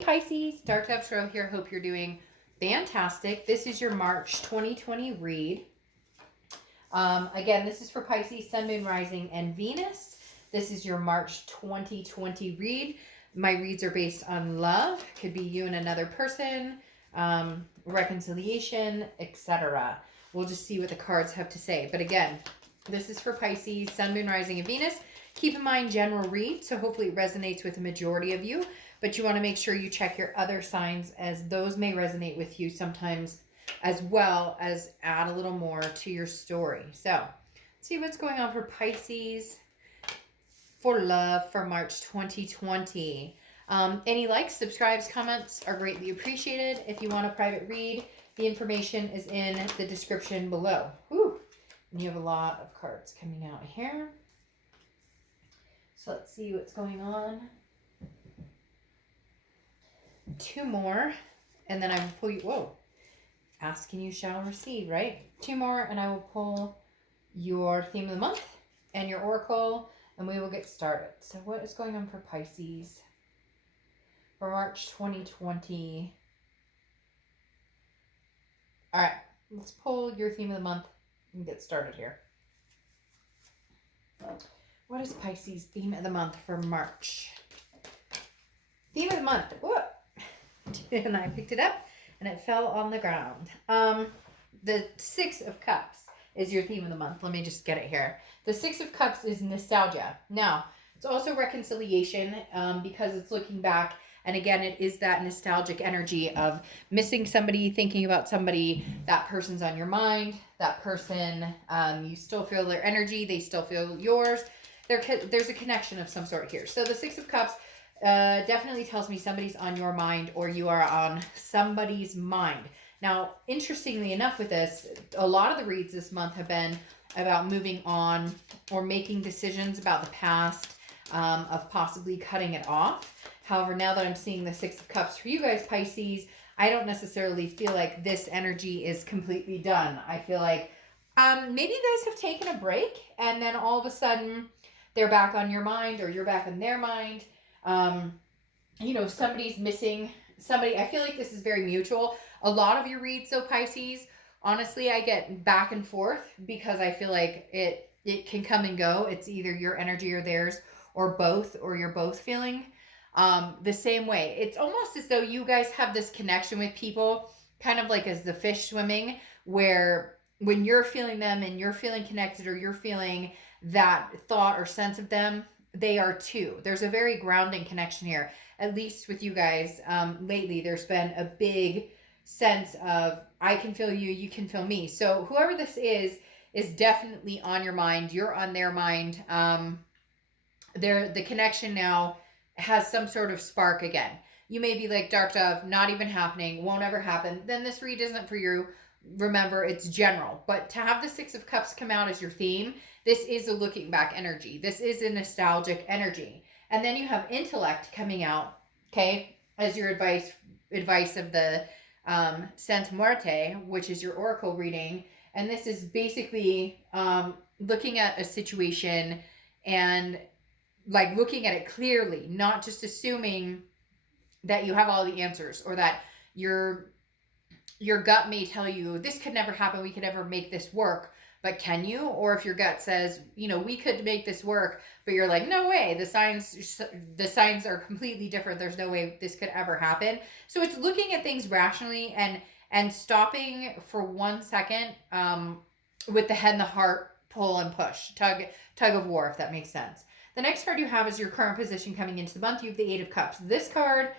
Pisces, Dark Dove Tarot here. Hope you're doing fantastic. This is your March 2020 read. Again, this is for Pisces, Sun, Moon, Rising, and Venus. This is your March 2020 read. My reads are based on love. Could be you and another person, reconciliation, etc. We'll just see what the cards have to say. But again, this is for Pisces, Sun, Moon, Rising, and Venus. Keep in mind general read, so hopefully it resonates with the majority of you. But you want to make sure you check your other signs, as those may resonate with you sometimes, as well as add a little more to your story. So let's see what's going on for Pisces for love for March 2020. Any likes, subscribes, comments are greatly appreciated. If you want a private read, the information is in the description below. Whew. And you have a lot of cards coming out here. So let's see what's going on. Two more, and then I will pull you. Whoa. Ask and you shall receive, right? Two more, and I will pull your theme of the month and your oracle, and we will get started. So what is going on for Pisces for March 2020? All right, let's pull your theme of the month and get started here. What is Pisces' theme of the month for March? Theme of the month. Whoop. And I picked it up and it fell on the ground. The Six of Cups is your theme of the month. Let me just get it here. The Six of Cups is nostalgia. Now, it's also reconciliation because it's looking back. And again, it is that nostalgic energy of missing somebody, thinking about somebody. That person's on your mind. That person, you still feel their energy. They still feel yours. There's a connection of some sort here. So the Six of Cups definitely tells me somebody's on your mind, or you are on somebody's mind. Now, interestingly enough with this, a lot of the reads this month have been about moving on or making decisions about the past, of possibly cutting it off. However, now that I'm seeing the Six of Cups for you guys, Pisces, I don't necessarily feel like this energy is completely done. I feel like maybe you guys have taken a break and then all of a sudden they're back on your mind, or you're back in their mind. Somebody's missing somebody. I feel like this is very mutual. A lot of your reads, so Pisces, honestly, I get back and forth because I feel like it can come and go. It's either your energy or theirs, or both, or you're both feeling the same way. It's almost as though you guys have this connection with people, kind of like as the fish swimming, where when you're feeling them and you're feeling connected, or you're feeling that thought or sense of them, they are too. There's a very grounding connection here, at least with you guys. Lately, there's been a big sense of I can feel you, you can feel me. So whoever this is definitely on your mind. You're on their mind. The connection now has some sort of spark again. You may be like, Dark Dove, not even happening, won't ever happen. Then this read isn't for you. Remember, it's general. But to have the Six of Cups come out as your theme, this is a looking back energy. This is a nostalgic energy. And then you have intellect coming out, okay, as your advice of the Santa Muerte, which is your oracle reading. And this is basically looking at a situation and like looking at it clearly, not just assuming that you have all the answers, or that your gut may tell you this could never happen, we could never make this work, but can you? Or if your gut says, we could make this work, but you're like, no way, the signs are completely different, there's no way this could ever happen. So it's looking at things rationally and stopping for 1 second with the head and the heart, pull and push, tug of war, if that makes sense. The next card you have is your current position coming into the month. You have the Eight of Cups. This card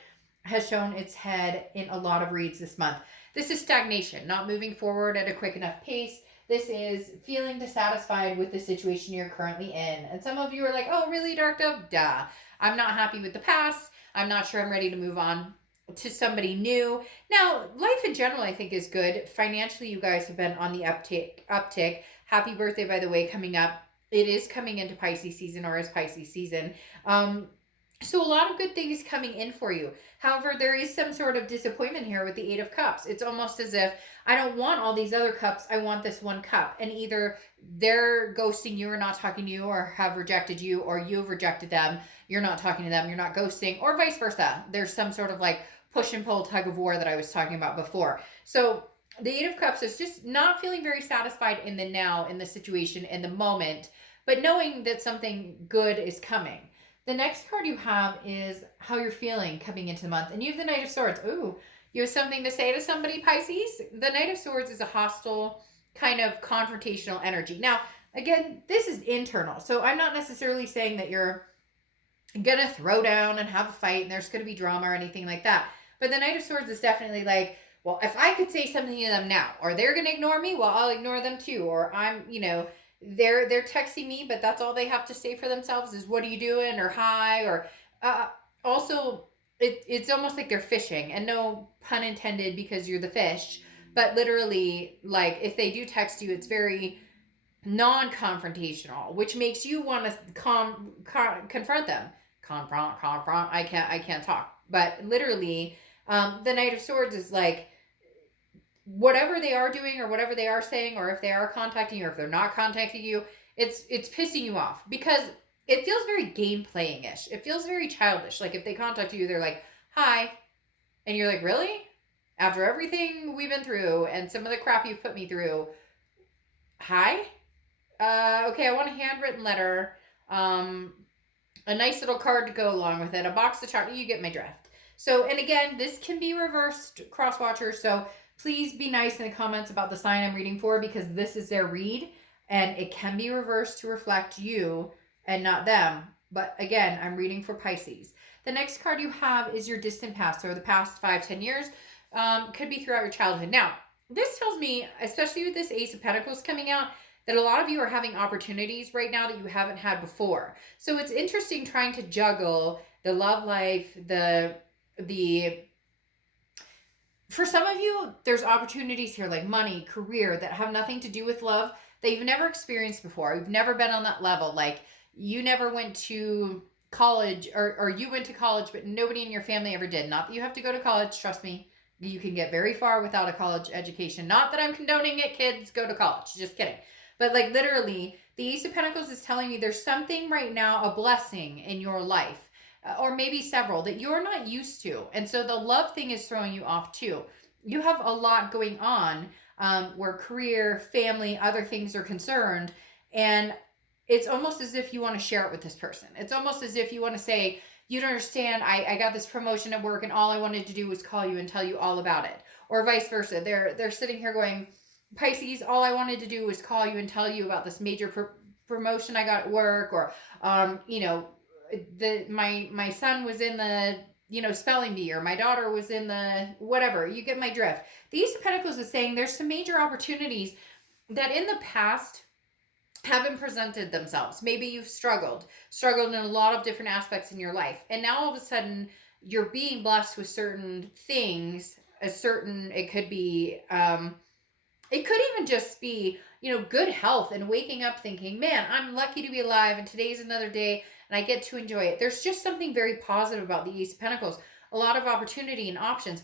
has shown its head in a lot of reads this month. This is stagnation, not moving forward at a quick enough pace. This is feeling dissatisfied with the situation you're currently in. And some of you are like, oh, really, Dark Dove? Duh. I'm not happy with the past. I'm not sure I'm ready to move on to somebody new. Now, life in general, I think, is good. Financially, you guys have been on the uptick. Happy birthday, by the way, coming up. It is coming into Pisces season, or is Pisces season. So a lot of good things coming in for you. However, there is some sort of disappointment here with the Eight of Cups. It's almost as if I don't want all these other cups. I want this one cup. And either they're ghosting you or not talking to you, or have rejected you, or you've rejected them. You're not talking to them. You're not ghosting, or vice versa. There's some sort of like push and pull tug of war that I was talking about before. So the Eight of Cups is just not feeling very satisfied in the now, in the situation, in the moment, but knowing that something good is coming. The next card you have is how you're feeling coming into the month. And you have the Knight of Swords. Ooh, you have something to say to somebody, Pisces? The Knight of Swords is a hostile, kind of confrontational energy. Now, again, this is internal. So I'm not necessarily saying that you're going to throw down and have a fight and there's going to be drama or anything like that. But the Knight of Swords is definitely like, well, if I could say something to them now, or they're going to ignore me, well, I'll ignore them too. Or I'm, they're texting me, but that's all they have to say for themselves is "what are you doing?" or "hi," or also it's almost like they're fishing, and no pun intended because you're the fish, but literally, like, if they do text you, it's very non-confrontational, which makes you want to confront them. Confront. I can't talk, but literally, the Knight of Swords is like, whatever they are doing or whatever they are saying, or if they are contacting you or if they're not contacting you, it's pissing you off because it feels very game playing-ish. It feels very childish. Like if they contact you, they're like, "Hi," and you're like, "Really? After everything we've been through and some of the crap you've put me through, hi? Okay, I want a handwritten letter, a nice little card to go along with it, a box of chocolate." You get my drift. So, and again, this can be reversed, cross watchers. So please be nice in the comments about the sign I'm reading for, because this is their read and it can be reversed to reflect you and not them. But again, I'm reading for Pisces. The next card you have is your distant past, or the past 5-10 years. Could be throughout your childhood. Now, this tells me, especially with this Ace of Pentacles coming out, that a lot of you are having opportunities right now that you haven't had before. So it's interesting trying to juggle the love life, the for some of you, there's opportunities here like money, career, that have nothing to do with love that you've never experienced before. You've never been on that level. Like you never went to college, or you went to college, but nobody in your family ever did. Not that you have to go to college. Trust me, you can get very far without a college education. Not that I'm condoning it, kids, go to college. Just kidding. But like literally, the Ace of Pentacles is telling me there's something right now, a blessing in your life, or maybe several, that you're not used to. And so the love thing is throwing you off too. You have a lot going on, where career, family, other things are concerned. And it's almost as if you want to share it with this person. It's almost as if you want to say, "You don't understand. I got this promotion at work and all I wanted to do was call you and tell you all about it." Or vice versa. They're sitting here going, "Pisces, all I wanted to do was call you and tell you about this major promotion I got at work," or my son was in the spelling bee, or my daughter was in the whatever. You get my drift. The Ace of Pentacles is saying there's some major opportunities that in the past haven't presented themselves. Maybe you've struggled in a lot of different aspects in your life, and now all of a sudden you're being blessed with certain things. It could be it could even just be, good health and waking up thinking, "Man, I'm lucky to be alive and today's another day and I get to enjoy it." There's just something very positive about the Ace of Pentacles. A lot of opportunity and options.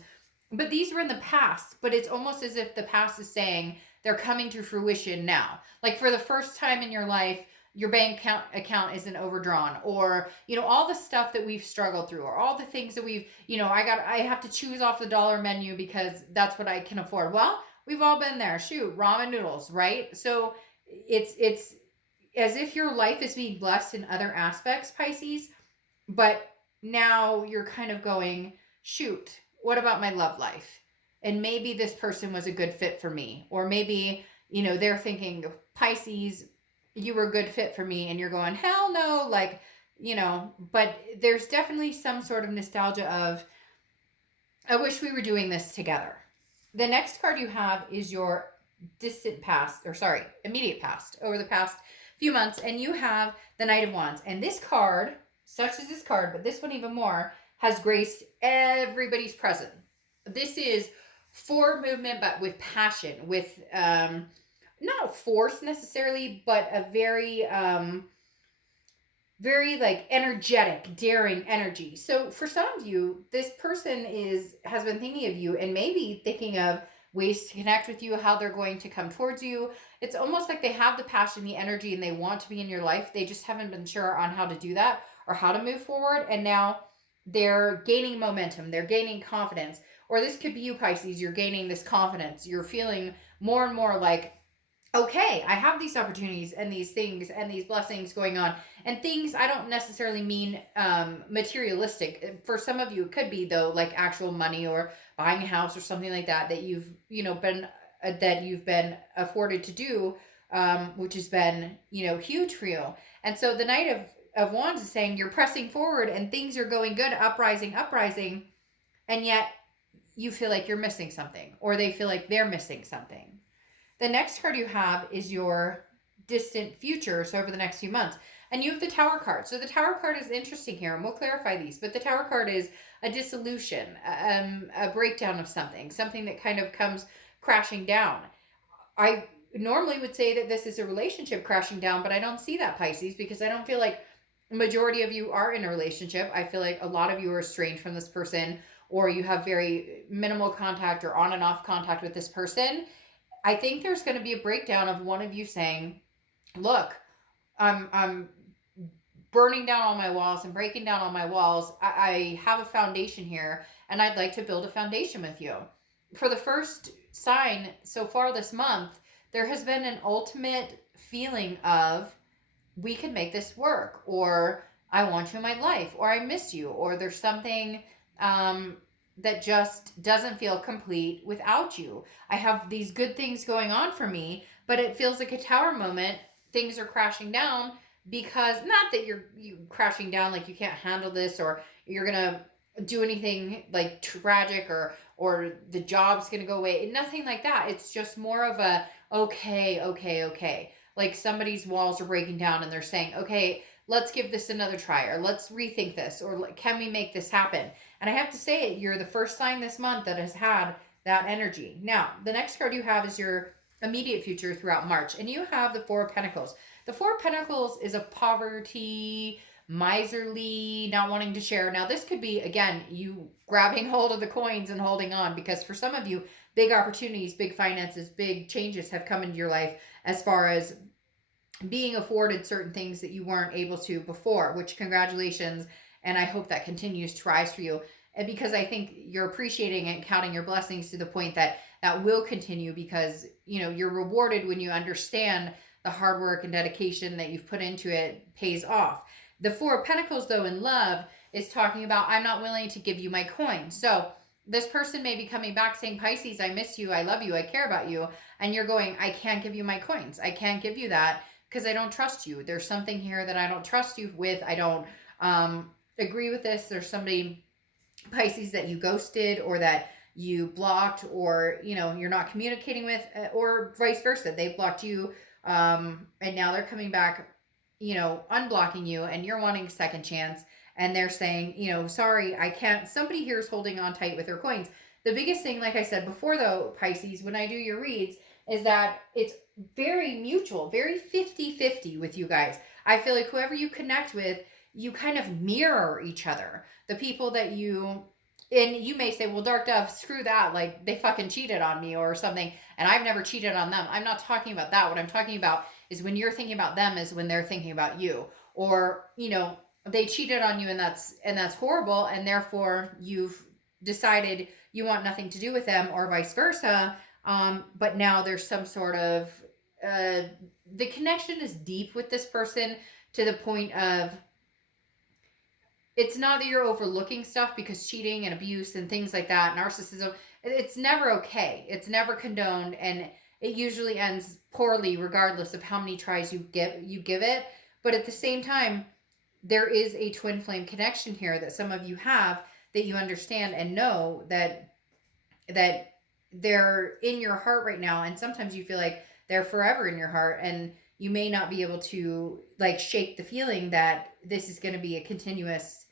But these were in the past, but it's almost as if the past is saying they're coming to fruition now. Like for the first time in your life, your bank account isn't overdrawn, or all the stuff that we've struggled through, or all the things that we've I have to choose off the dollar menu because that's what I can afford. Well, we've all been there. Shoot, ramen noodles, right? So it's as if your life is being blessed in other aspects, Pisces, but now you're kind of going, "Shoot, what about my love life? And maybe this person was a good fit for me." Or maybe, they're thinking, "Pisces, you were a good fit for me." And you're going, "Hell no." Like, but there's definitely some sort of nostalgia of, "I wish we were doing this together." The next card you have is your immediate past, over the past few months. And you have the Knight of Wands. And this card, such as this card, but this one even more, has graced everybody's present. This is forward movement, but with passion, with not force necessarily, but a very very like energetic, daring energy. So for some of you, this person has been thinking of you and maybe thinking of ways to connect with you, how they're going to come towards you. It's almost like they have the passion, the energy, and they want to be in your life. They just haven't been sure on how to do that or how to move forward. And now they're gaining momentum, they're gaining confidence. Or this could be you, Pisces. You're gaining this confidence. You're feeling more and more like, okay, I have these opportunities and these things and these blessings going on. And things, I don't necessarily mean materialistic. For some of you, it could be though, like actual money or buying a house or something like that that you've, been afforded to do, which has been, huge for you. And so the Knight of Wands is saying you're pressing forward and things are going good, uprising, uprising, and yet you feel like you're missing something, or they feel like they're missing something. The next card you have is your distant future, so over the next few months. And you have the Tower card. So the Tower card is interesting here, and we'll clarify these. But the Tower card is a dissolution, a breakdown of something that kind of comes crashing down. I normally would say that this is a relationship crashing down, but I don't see that, Pisces, because I don't feel like the majority of you are in a relationship. I feel like a lot of you are estranged from this person, or you have very minimal contact or on and off contact with this person. I think there's going to be a breakdown of one of you saying, look, I'm burning down all my walls and breaking down all my walls. I have a foundation here, and I'd like to build a foundation with you. For the first sign so far this month, there has been an ultimate feeling of, we can make this work, or I want you in my life, or I miss you, or there's something that just doesn't feel complete without you. I have these good things going on for me, but it feels like a tower moment. Things are crashing down because, not that you crashing down like you can't handle this, or you're gonna do anything like tragic, or the job's gonna go away. Nothing like that. It's just more of a okay. Like somebody's walls are breaking down and they're saying, okay, let's give this another try, or let's rethink this, or can we make this happen? And I have to say, you're the first sign this month that has had that energy. Now, the next card you have is your immediate future throughout March, and you have the Four of Pentacles. The Four of Pentacles is a poverty, miserly, not wanting to share. Now, this could be, again, you grabbing hold of the coins and holding on, because for some of you, big opportunities, big finances, big changes have come into your life as far as being afforded certain things that you weren't able to before, which congratulations. And I hope that continues to rise for you. And because I think you're appreciating and counting your blessings to the point that that will continue, because, you're rewarded when you understand the hard work and dedication that you've put into it pays off. The Four of Pentacles, though, in love is talking about, I'm not willing to give you my coin. So this person may be coming back saying, Pisces, I miss you. I love you. I care about you. And you're going, I can't give you my coins. I can't give you that because I don't trust you. There's something here that I don't trust you with. I don't agree with this. There's somebody, Pisces, that you ghosted, or that you blocked, or you're not communicating with, or vice versa. They blocked you, and now they're coming back, unblocking you, and you're wanting a second chance, and they're saying, sorry, I can't. Somebody here is holding on tight with their coins. The biggest thing, like I said before, though, Pisces, when I do your reads, is that it's very mutual, very 50-50 with you guys. I feel like whoever you connect with, you kind of mirror each other. The people that and you may say, well, Dark Dove, screw that. Like, they fucking cheated on me or something, and I've never cheated on them. I'm not talking about that. What I'm talking about is when you're thinking about them is when they're thinking about you. Or, they cheated on you, and that's horrible, and therefore you've decided you want nothing to do with them, or vice versa. But now there's some sort of the connection is deep with this person, to the point of, it's not that you're overlooking stuff, because cheating and abuse and things like that, narcissism, it's never okay. It's never condoned, and it usually ends poorly regardless of how many tries you give it. But at the same time, there is a twin flame connection here that some of you have, that you understand and know that they're in your heart right now, and sometimes you feel like they're forever in your heart, and you may not be able to like shake the feeling that this is going to be a continuous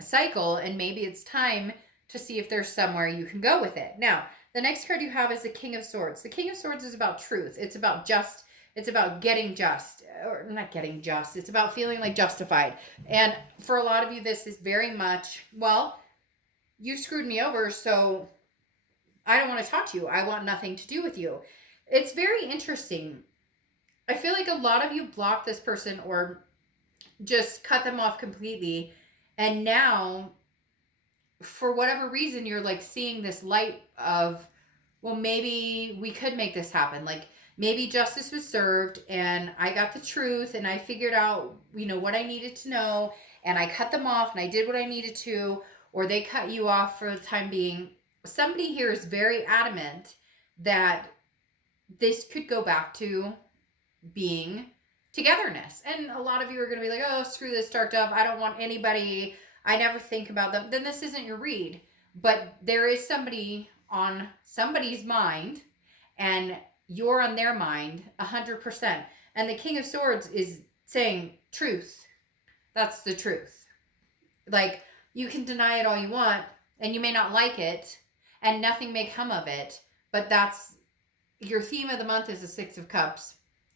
cycle, and maybe it's time to see if there's somewhere you can go with it. Now, the next card you have is the King of Swords. The King of Swords is about truth. It's about just It's about getting just, or not getting just. It's about feeling like justified. And for a lot of you, this is very much, well, you screwed me over, so I don't want to talk to you. I want nothing to do with you. It's very interesting. I feel like a lot of you blocked this person or just cut them off completely. And now, for whatever reason, you're like seeing this light of, well, maybe we could make this happen. Like maybe justice was served and I got the truth and I figured out, what I needed to know, and I cut them off and I did what I needed to, or they cut you off for the time being. Somebody here is very adamant that this could go back to being togetherness. And a lot of you are going to be like, oh, screw this, dark dove. I don't want anybody. I never think about them. Then this isn't your read. But there is somebody on somebody's mind, and you're on their mind 100%. And the King of Swords is saying truth. That's the truth. Like, you can deny it all you want, and you may not like it, and nothing may come of it, but that's your theme of the month is the Six of Cups,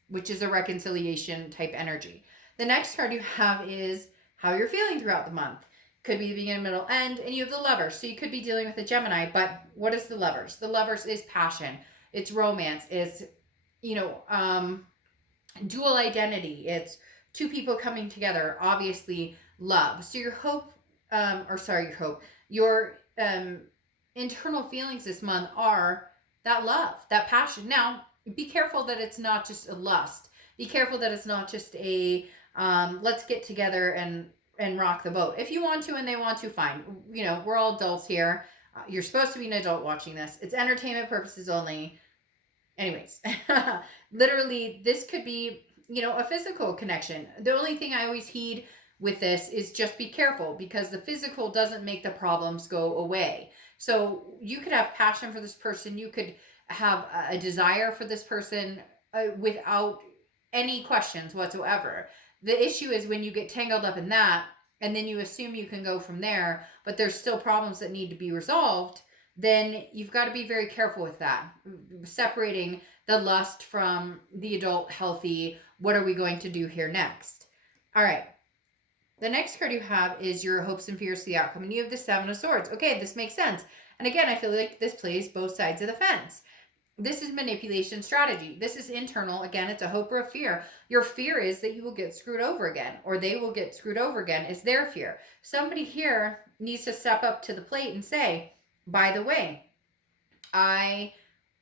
which is a reconciliation type energy. The next card you have is how you're feeling throughout the month. Could be the beginning, middle, end, and you have the Lovers. So you could be dealing with a Gemini, but what is the Lovers? The Lovers is passion. It's romance. It's, dual identity. It's two people coming together. Obviously, love. So your internal feelings this month are that love, that passion. Now, be careful that it's not just a lust. Be careful that it's not just a let's get together and rock the boat. If you want to and they want to, fine. We're all adults here. You're supposed to be an adult watching this. It's entertainment purposes only. Anyways, literally, this could be, a physical connection. The only thing I always heed with this is just be careful, because the physical doesn't make the problems go away. So you could have passion for this person. You could have a desire for this person without any questions whatsoever. The issue is when you get tangled up in that and then you assume you can go from there, but there's still problems that need to be resolved, then you've got to be very careful with that. Separating the lust from the adult, healthy, what are we going to do here next? All right. The next card you have is your hopes and fears to the outcome, and you have the Seven of Swords. Okay, this makes sense. And again, I feel like this plays both sides of the fence. This is manipulation strategy. This is internal. Again, it's a hope or a fear. Your fear is that you will get screwed over again, or they will get screwed over again, is their fear. Somebody here needs to step up to the plate and say, by the way, I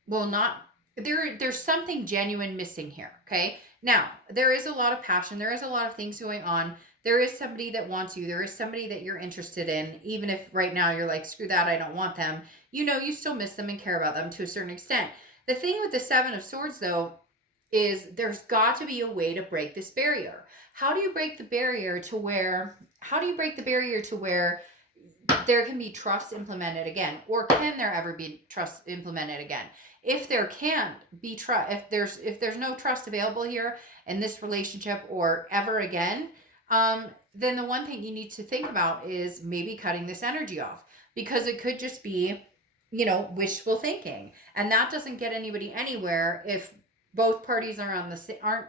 will not, there's something genuine missing here, okay? Now, there is a lot of passion. There is a lot of things going on. There is somebody that wants you. There is somebody that you're interested in. Even if right now you're like, screw that, I don't want them. You still miss them and care about them to a certain extent. The thing with the Seven of Swords, though, is there's got to be a way to break this barrier. How do you break the barrier to where there can be trust implemented again? Or can there ever be trust implemented again? If there can't be trust, if there's no trust available here in this relationship or ever again, then the one thing you need to think about is maybe cutting this energy off, because it could just be, wishful thinking, and that doesn't get anybody anywhere if both parties aren't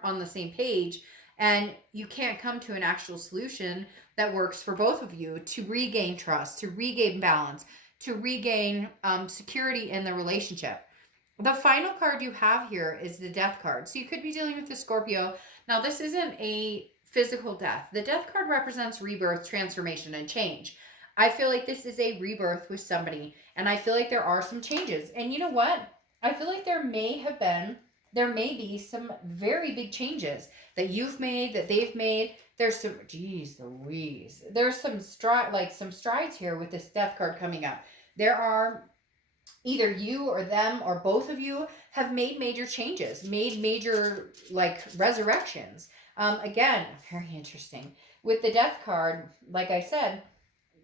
on the same page, and you can't come to an actual solution that works for both of you to regain trust, to regain balance, to regain security in the relationship. The final card you have here is the Death card. So you could be dealing with the Scorpio. Now, this isn't a physical death. The Death card represents rebirth, transformation, and change. I feel like this is a rebirth with somebody, and I feel like there are some changes. And you know what? I feel like there may be some very big changes that you've made, that they've made. There's some, geez Louise, there's some strides here with this Death card coming up. There are either you or them or both of you have made major changes, made major resurrections. Again, very interesting. With the Death card, like I said,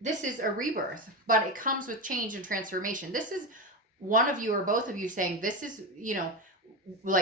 this is a rebirth, but it comes with change and transformation. This is one of you or both of you saying, this is,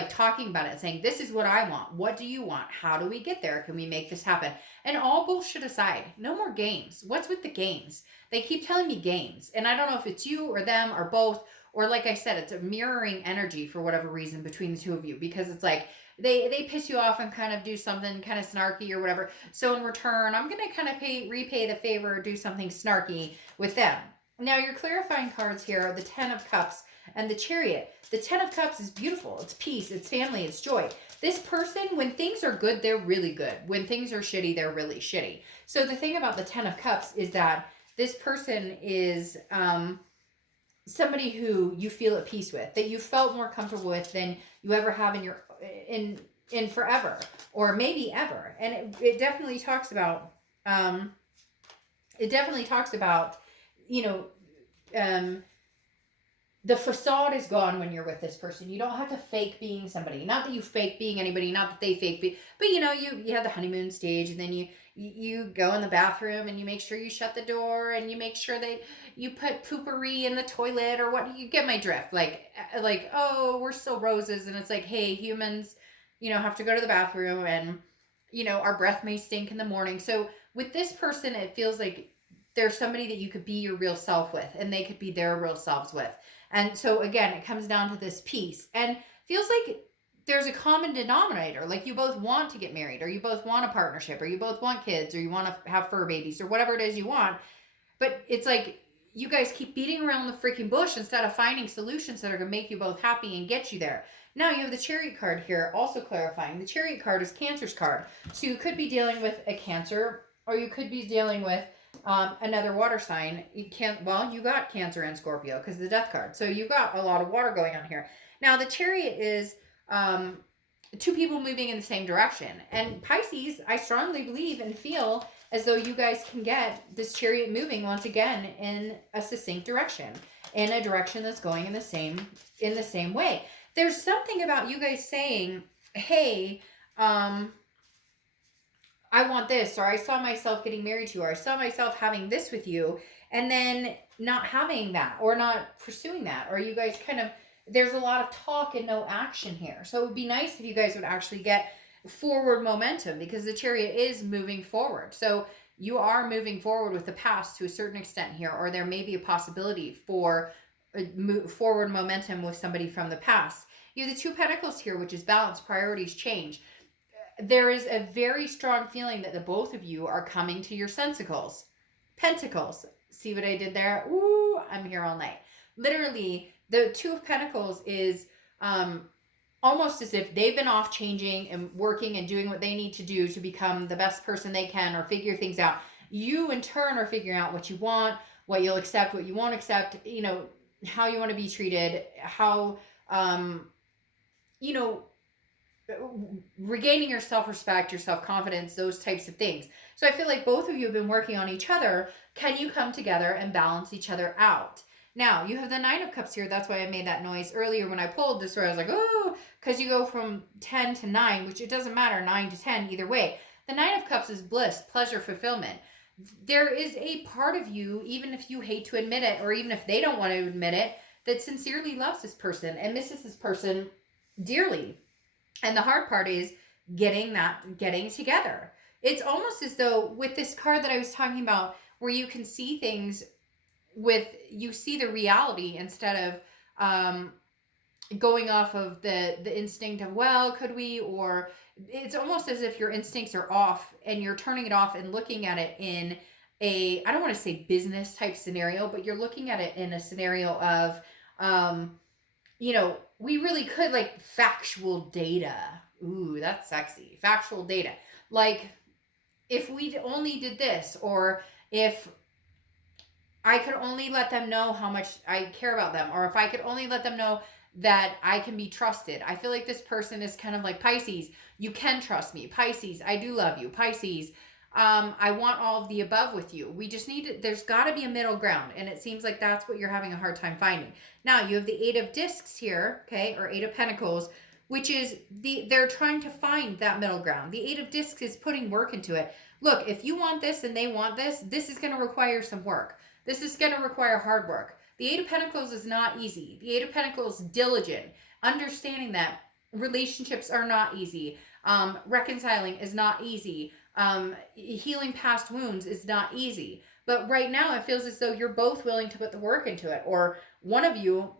talking about it, saying, this is what I want. What do you want? How do we get there? Can we make this happen? And all bullshit aside, no more games. What's with the games? They keep telling me games. And I don't know if it's you or them or both, Or like I said, it's a mirroring energy for whatever reason between the two of you, because it's like they piss you off and kind of do something kind of snarky or whatever. So in return, I'm going to kind of repay the favor or do something snarky with them. Now, your clarifying cards here are the 10 of Cups and the Chariot. The 10 of Cups is beautiful. It's peace, it's family, it's joy. This person, when things are good, they're really good. When things are shitty, they're really shitty. So the thing about the 10 of Cups is that this person is somebody who you feel at peace with, that you felt more comfortable with than you ever have in forever, or maybe ever. And it definitely talks about you know, the facade is gone when you're with this person. You don't have to fake being somebody. Not that you fake being anybody, not that they fake but you know, you have the honeymoon stage, and then you go in the bathroom and you make sure you shut the door, and you make sure that you put poopery in the toilet, or what. You get my drift. Like, oh, we're still roses, and it's like, hey, humans, you know, have to go to the bathroom, and you know, our breath may stink in the morning. So with this person, it feels like there's somebody that you could be your real self with, and they could be their real selves with. And so again, it comes down to this peace, and feels like there's a common denominator. Like, you both want to get married, or you both want a partnership, or you both want kids, or you want to have fur babies, or whatever it is you want. But it's like you guys keep beating around the freaking bush instead of finding solutions that are going to make you both happy and get you there. Now you have the Chariot card here, also clarifying. The Chariot card is Cancer's card. So you could be dealing with a Cancer, or you could be dealing with another water sign. You got Cancer and Scorpio because of the Death card. So you got a lot of water going on here. Now the Chariot is two people moving in the same direction. And Pisces, I strongly believe and feel as though you guys can get this Chariot moving once again in a succinct direction, in a direction that's going in the same way. There's something about you guys saying, hey, I want this, or I saw myself getting married to you, or I saw myself having this with you, and then not having that, or not pursuing that, or you guys kind of, there's a lot of talk and no action here. So it would be nice if you guys would actually get forward momentum, because the Chariot is moving forward. So you are moving forward with the past to a certain extent here, or there may be a possibility for forward momentum with somebody from the past. You have the Two of Pentacles here, which is balance, priorities, change. There is a very strong feeling that the both of you are coming to your sensicles. Pentacles. See what I did there? Ooh, I'm here all night. Literally, the Two of Pentacles is almost as if they've been off changing and working and doing what they need to do to become the best person they can, or figure things out. You, in turn, are figuring out what you want, what you'll accept, what you won't accept, you know, how you want to be treated, how, you know, regaining your self-respect, your self-confidence, those types of things. So I feel like both of you have been working on each other. Can you come together and balance each other out? Now, you have the Nine of Cups here. That's why I made that noise earlier when I pulled this, where I was like, oh, because you go from 10 to 9, which it doesn't matter, 9 to 10, either way. The Nine of Cups is bliss, pleasure, fulfillment. There is a part of you, even if you hate to admit it, or even if they don't want to admit it, that sincerely loves this person and misses this person dearly. And the hard part is getting together. It's almost as though with this card that I was talking about, where you can see things you see the reality instead of going off of the instinct of, well, could we, or it's almost as if your instincts are off and you're turning it off and looking at it in I don't want to say business type scenario, but you're looking at it in a scenario of, you know, we really could, like, factual data. Ooh, that's sexy. Factual data. Like, if we only did this, or if I could only let them know how much I care about them, or if I could only let them know that I can be trusted. I feel like this person is kind of like Pisces. You can trust me. Pisces, I do love you. Pisces, I want all of the above with you. We just need to, there's got to be a middle ground. And it seems like that's what you're having a hard time finding. Now, you have the Eight of Discs here, okay, or Eight of Pentacles, which is they're trying to find that middle ground. The Eight of Discs is putting work into it. Look, if you want this and they want this, this is going to require some work. This is going to require hard work. The Eight of Pentacles is not easy. The Eight of Pentacles is diligent. Understanding that relationships are not easy. Reconciling is not easy. Healing past wounds is not easy. But right now it feels as though you're both willing to put the work into it. Or one of you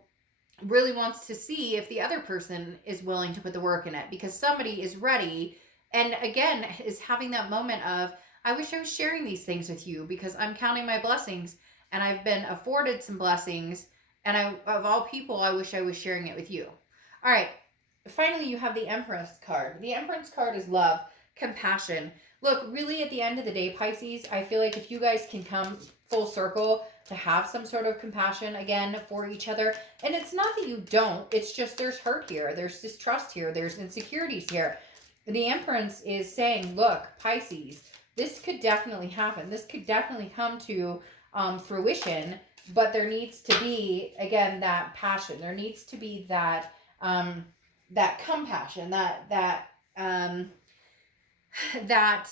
really wants to see if the other person is willing to put the work in it, because somebody is ready and again is having that moment of, I wish I was sharing these things with you because I'm counting my blessings and I've been afforded some blessings, and I, of all people, I wish I was sharing it with you. All right, finally you have the Empress card. The Empress card is love, compassion. Look, really at the end of the day, Pisces, I feel like if you guys can come full circle to have some sort of compassion again for each other, and it's not that you don't, it's just there's hurt here, there's distrust here, there's insecurities here. The Empress is saying, look, Pisces, this could definitely happen. This could definitely come to fruition, but there needs to be, again, that passion. There needs to be that that compassion, um, that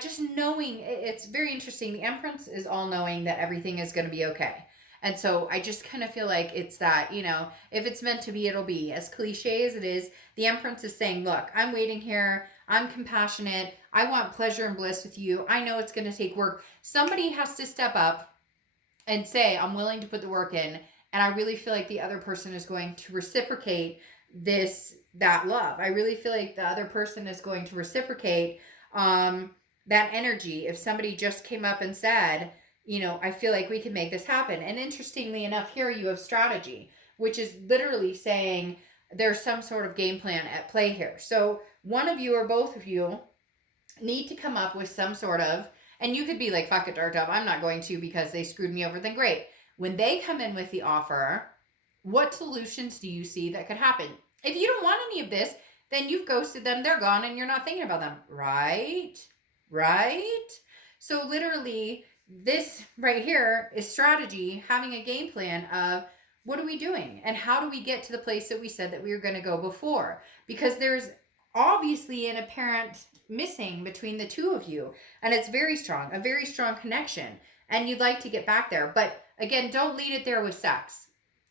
just knowing. It's very interesting. The Empress is all knowing that everything is going to be okay. And so I just kind of feel like it's that, if it's meant to be, it'll be. As cliche as it is, the Empress is saying, look, I'm waiting here. I'm compassionate. I want pleasure and bliss with you. I know it's going to take work. Somebody has to step up and say, I'm willing to put the work in. And I really feel like the other person is going to reciprocate that love. I really feel like the other person is going to reciprocate that energy. If somebody just came up and said, I feel like we can make this happen. And interestingly enough, here you have strategy, which is literally saying there's some sort of game plan at play here. So one of you or both of you need to come up with some sort of, and you could be like, fuck it, Dark Dove, I'm not going to because they screwed me over. Then great. When they come in with the offer, what solutions do you see that could happen? If you don't want any of this, then you've ghosted them, they're gone, and you're not thinking about them. Right? Right? So literally, this right here is strategy, having a game plan of what are we doing and how do we get to the place that we said that we were going to go before? Because there's obviously an apparent missing between the two of you, and it's very strong, a very strong connection, and you'd like to get back there. But again, don't lead it there with sex,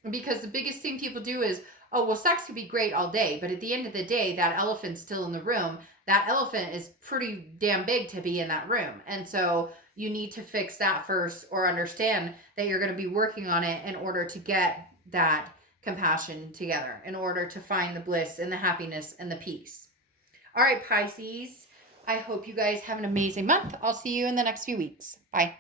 because the biggest thing people do is, oh, well, sex could be great all day, but at the end of the day, that elephant's still in the room. That elephant is pretty damn big to be in that room. And so you need to fix that first, or understand that you're going to be working on it in order to get that compassion together, in order to find the bliss and the happiness and the peace. All right, Pisces, I hope you guys have an amazing month. I'll see you in the next few weeks. Bye.